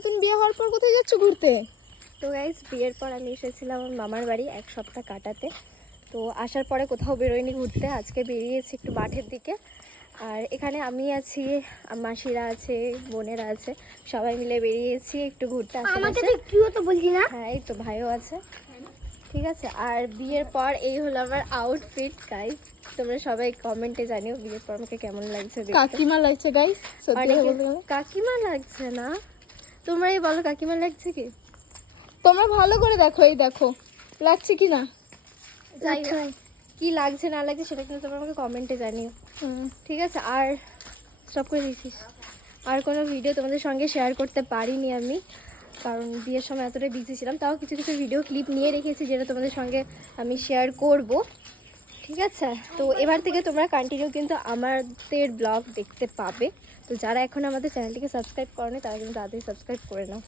নতুন বিয়ে হওয়ার পর কোথায় যাচ্ছ ঘুরতে? তো গাইজ বিয়ের পর আমি এসেছিলাম আমার মামার বাড়ি 1 সপ্তাহ কাটাতে। তো আসার পরে কোথাও বেরোয়নি ঘুরতে, আজকে বেরিয়েছি একটু মাঠের দিকে। আর এখানে আমি আছি, মাসিরা আছে, বোনেরা আছে, সবাই মিলে বেরিয়েছি একটু ঘুরতে। আমাকে তো কিও তো বলছি না। হ্যাঁ এই তো ভাইও আছে, ঠিক আছে। আর বিয়ের পর এই হলো আমার আউটফিট গাইজ। তোমরা সবাই কমেন্টে জানিও বিয়ের পর আমাকে কেমন লাগছে দেখতে। কাকিমা লাগছে গাইস, সত্যি কথা বলতে গেলে। কাকিমা লাগছে না, তোমরাই বলো কাকিমা লাগছে কি? তোমরা ভালো করে দেখো, এই দেখো লাগছে কি না। যাই হোক, কি লাগছে না লাগছে সেটা কিন্তু তোমরা আমাকে কমেন্টে জানিও, হুম। ঠিক আছে। আর সব করে দিয়েছিস, আর কোনো ভিডিও তোমাদের সঙ্গে শেয়ার করতে পারিনি আমি, কারণ বিয়ের সময় এতটাই বিজি ছিলাম। তাও কিছু কিছু ভিডিও ক্লিপ নিয়ে রেখেছি যেটা তোমাদের সঙ্গে আমি শেয়ার করব, ঠিক আছে। তো এবার থেকে তোমরা কন্টিনিউ কিন্তু আমাদের ব্লগ দেখতে পাবে। তো যারা এখন আমাদের চ্যানেলটিকে সাবস্ক্রাইব করো তারা কিন্তু তাড়াতাড়ি সাবস্ক্রাইব করে নাও।